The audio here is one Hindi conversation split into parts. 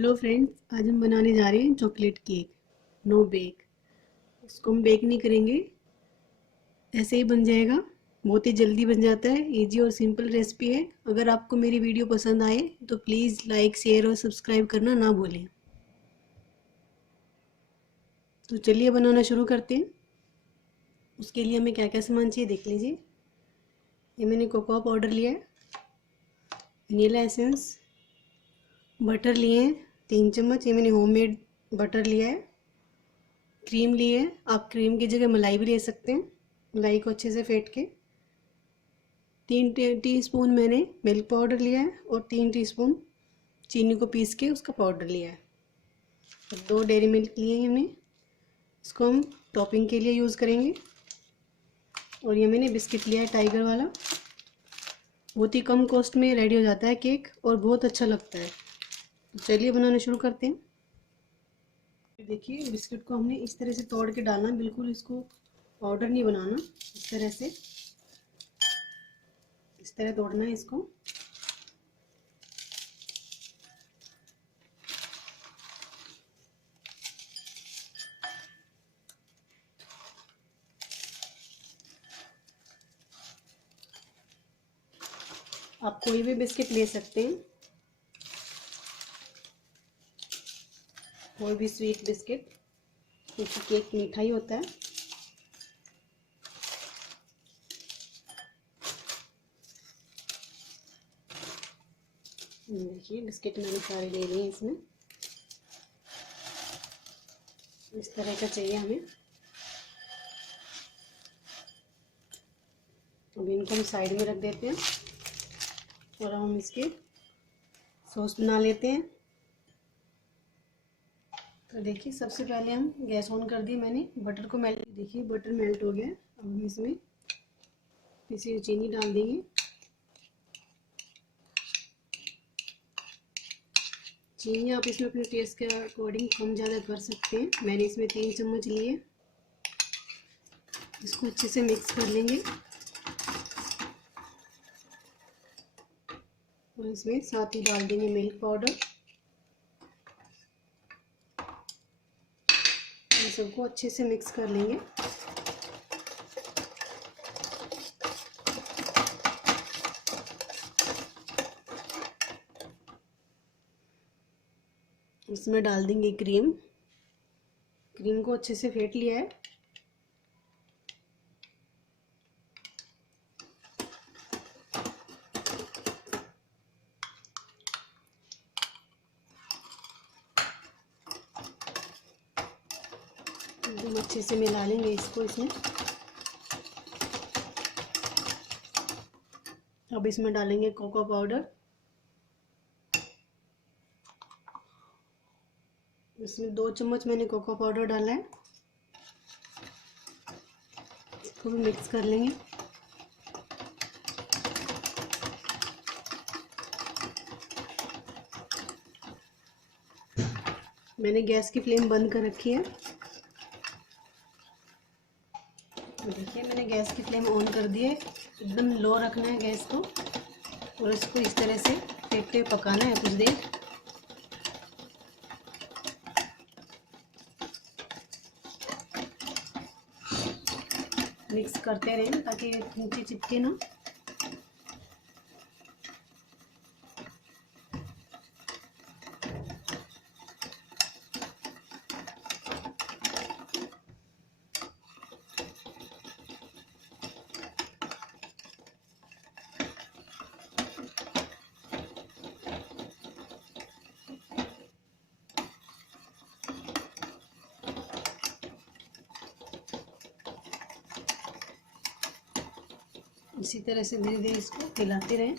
हेलो फ्रेंड्स, आज हम बनाने जा रहे हैं चॉकलेट केक। No bake. इसको हम बेक नहीं करेंगे, ऐसे ही बन जाएगा। बहुत ही जल्दी बन जाता है, इजी और सिंपल रेसिपी है। अगर आपको मेरी वीडियो पसंद आए तो प्लीज़ लाइक, शेयर और सब्सक्राइब करना ना भूलें। तो चलिए बनाना शुरू करते हैं। उसके लिए हमें क्या क्या सामान चाहिए देख लीजिए। ये मैंने कोकोआ पाउडर लिया है, वनीला एसेंस, बटर लिए हैं 3 चम्मच। ये मैंने होममेड बटर लिया है। क्रीम ली है, आप क्रीम की जगह मलाई भी ले सकते हैं। मलाई को अच्छे से फेंट के 3 टीस्पून मैंने मिल्क पाउडर लिया है और 3 टीस्पून चीनी को पीस के उसका पाउडर लिया है। और 2 डेयरी मिल्क लिए हैं हमने, इसको हम टॉपिंग के लिए यूज़ करेंगे। और ये मैंने बिस्किट लिया है टाइगर वाला। बहुत ही कम कॉस्ट में रेडी हो जाता है केक और बहुत अच्छा लगता है। तो चलिए बनाना शुरू करते हैं। देखिए, बिस्किट को हमने इस तरह से तोड़ के डालना, बिल्कुल इसको पाउडर नहीं बनाना। इस तरह तोड़ना है इसको। आप कोई भी बिस्किट ले सकते हैं, कोई भी स्वीट बिस्किट, क्योंकि केक मीठा ही होता है। देखिए, बिस्किट मैंने सारे ले लिए इसमें। इस तरह का चाहिए हमें। अभी इनको हम साइड में रख देते हैं और हम इसके सॉस बना लेते हैं। तो देखिए, सबसे पहले हम गैस ऑन कर दी मैंने, बटर को मेल्ट। देखिए, बटर मेल्ट हो गया। अब हम इसमें पिसी हुई चीनी डाल देंगे। चीनी आप इसमें अपने टेस्ट के अकॉर्डिंग कम ज़्यादा कर सकते हैं। मैंने इसमें 3 चम्मच लिए। इसको अच्छे से मिक्स कर लेंगे और इसमें साथ ही डाल देंगे मिल्क पाउडर। इन सबको अच्छे से मिक्स कर लेंगे। इसमें डाल देंगे क्रीम। क्रीम को अच्छे से फेंट लिया है। एकदम अच्छे से मिला लेंगे इसको इसमें। अब इसमें डालेंगे कोको पाउडर। इसमें 2 चम्मच मैंने कोको पाउडर डाला है। इसको भी मिक्स कर लेंगे। मैंने गैस की फ्लेम बंद कर रखी है। तो देखिए, मैंने गैस की फ्लेम ऑन कर दी है। एकदम लो रखना है गैस को और इसको इस तरह से फेंटते हुए पकाना है कुछ देर। मिक्स करते रहें ताकि नीचे चिपके ना। इसी तरह से धीरे धीरे इसको हिलाते रहें।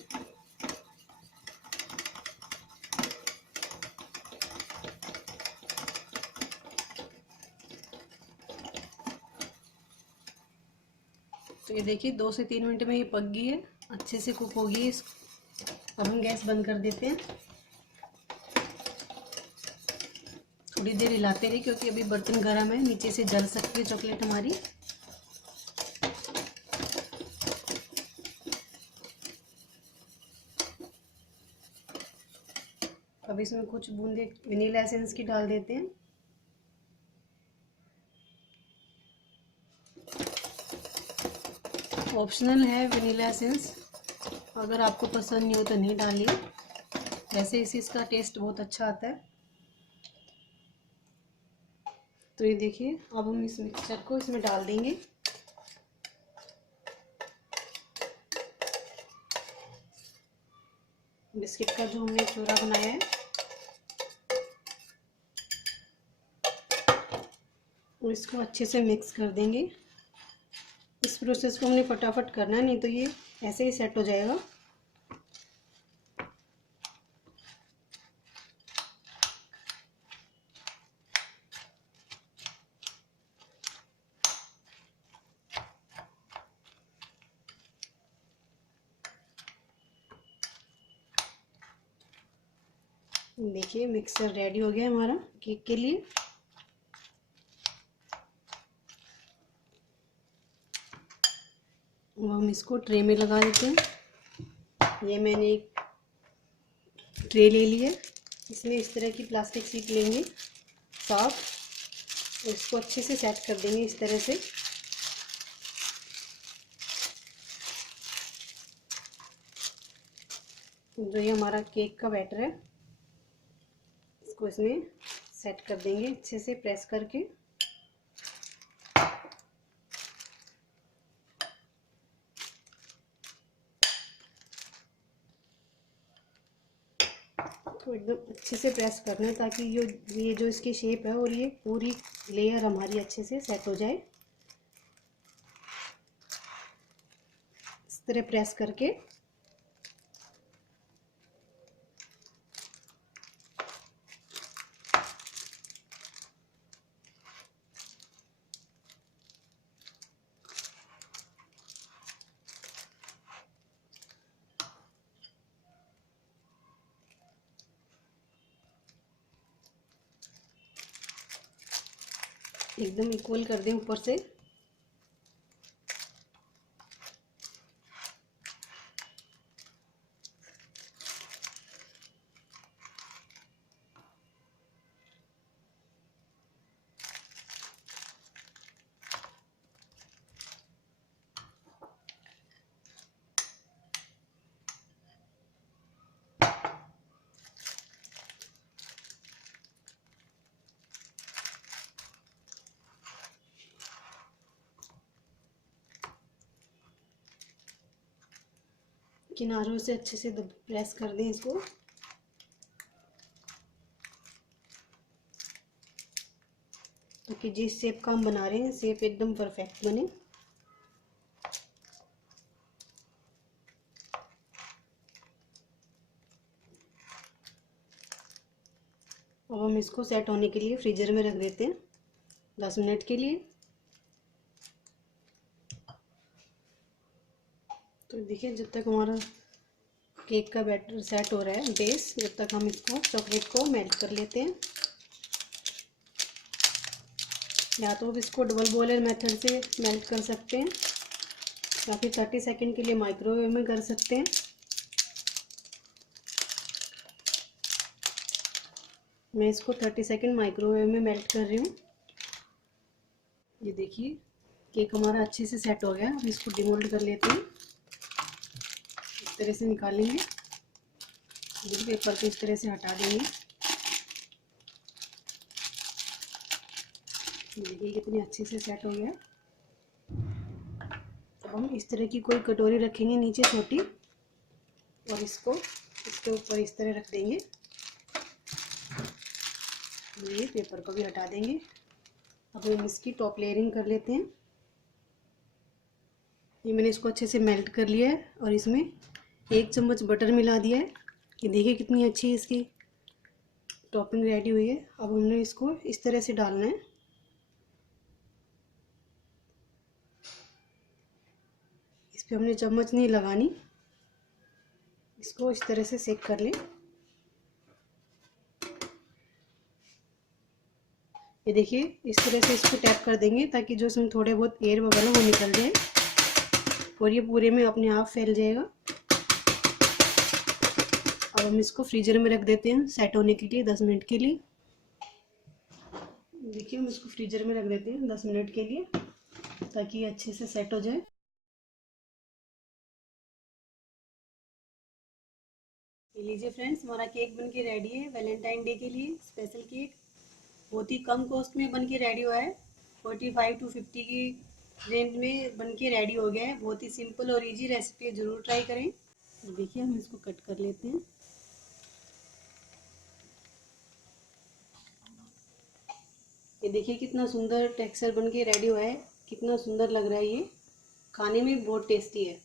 तो ये देखिए, 2 से 3 मिनट में ये पक गई है, अच्छे से कुक हो गई है। अब हम गैस बंद कर देते हैं। थोड़ी देर हिलाते रहे क्योंकि अभी बर्तन गर्म है, नीचे से जल सकती है चॉकलेट हमारी। अब इसमें कुछ बूंदे वनीला एसेंस की डाल देते हैं। ऑप्शनल है वनीला एसेंस, अगर आपको पसंद नहीं हो तो नहीं डालिए, वैसे इसी इसका टेस्ट बहुत अच्छा आता है। तो ये देखिए, अब हम इस मिक्सचर को इसमें डाल देंगे। बिस्किट का जो हमने चूरा बनाया है, और इसको अच्छे से मिक्स कर देंगे। इस प्रोसेस को हमने फटाफट करना है, नहीं तो ये ऐसे ही सेट हो जाएगा। देखिए मिक्सर रेडी हो गया हमारा केक के लिए। अब हम इसको ट्रे में लगा देते हैं। ये मैंने एक ट्रे ले ली है, इसमें इस तरह की प्लास्टिक शीट लेंगे साफ, और इसको अच्छे से सेट कर देंगे इस तरह से। जो ये हमारा केक का बैटर है, इसको इसमें सेट कर देंगे अच्छे से प्रेस करके। तो एकदम अच्छे से प्रेस करना है ताकि ये जो इसकी शेप है और ये पूरी लेयर हमारी अच्छे से सेट हो जाए। इस तरह प्रेस करके एकदम इक्वल कर दें ऊपर से। किनारों से अच्छे से प्रेस कर दें इसको। ताकि जिस शेप का हम बना रहे हैं शेप एकदम परफेक्ट बने। अब हम इसको सेट होने के लिए फ्रीजर में रख देते हैं 10 मिनट के लिए। तो देखिए, जब तक हमारा केक का बैटर सेट हो रहा है बेस, जब तक हम इसको चॉकलेट को मेल्ट कर लेते हैं। या तो आप इसको डबल बॉयलर मेथड से मेल्ट कर सकते हैं, या फिर 30 सेकंड के लिए माइक्रोवेव में कर सकते हैं। मैं इसको 30 सेकंड माइक्रोवेव में मेल्ट कर रही हूँ। ये देखिए, केक हमारा अच्छे से सेट हो गया। अब इसको डिमोल्ड कर लेते हैं। इस तरह से निकालेंगे, पेपर को इस तरह से हटा देंगे। देखिए कितनी अच्छे से सेट हो गया। अब हम इस तरह की कोई कटोरी रखेंगे नीचे छोटी, और इसको इसके ऊपर इस तरह रख देंगे। ये पेपर को भी हटा देंगे। अब हम इसकी टॉप लेयरिंग कर लेते हैं। ये मैंने इसको अच्छे से मेल्ट कर लिया है और इसमें 1 चम्मच बटर मिला दिया है। ये देखिए कितनी अच्छी इसकी टॉपिंग रेडी हुई है। अब हमने इसको इस तरह से डालना है। इस पर हमने चम्मच नहीं लगानी, इसको इस तरह से सेक कर लें। ये देखिए, इस तरह से इसको टैप कर देंगे ताकि जो इसमें थोड़े बहुत एयर बबल है वो निकल जाए, और ये पूरे में अपने आप फैल जाएगा। अब हम इसको फ्रीजर में रख देते हैं सेट होने के लिए 10 मिनट के लिए। देखिए हम इसको फ्रीजर में रख देते हैं 10 मिनट के लिए ताकि ये अच्छे से सेट हो जाए। ये लीजिए फ्रेंड्स, हमारा केक बन के रेडी है वैलेंटाइन डे के लिए स्पेशल केक। बहुत ही कम कॉस्ट में बन के रेडी हुआ है, 45 to 50 की रेंज में बन के रेडी हो गया है। बहुत ही सिंपल और इजी रेसिपी है, ज़रूर ट्राई करें। देखिए हम इसको कट कर लेते हैं। ये देखिए कितना सुंदर टेक्सचर बन के रेडी हुआ है, कितना सुंदर लग रहा है। ये खाने में बहुत टेस्टी है।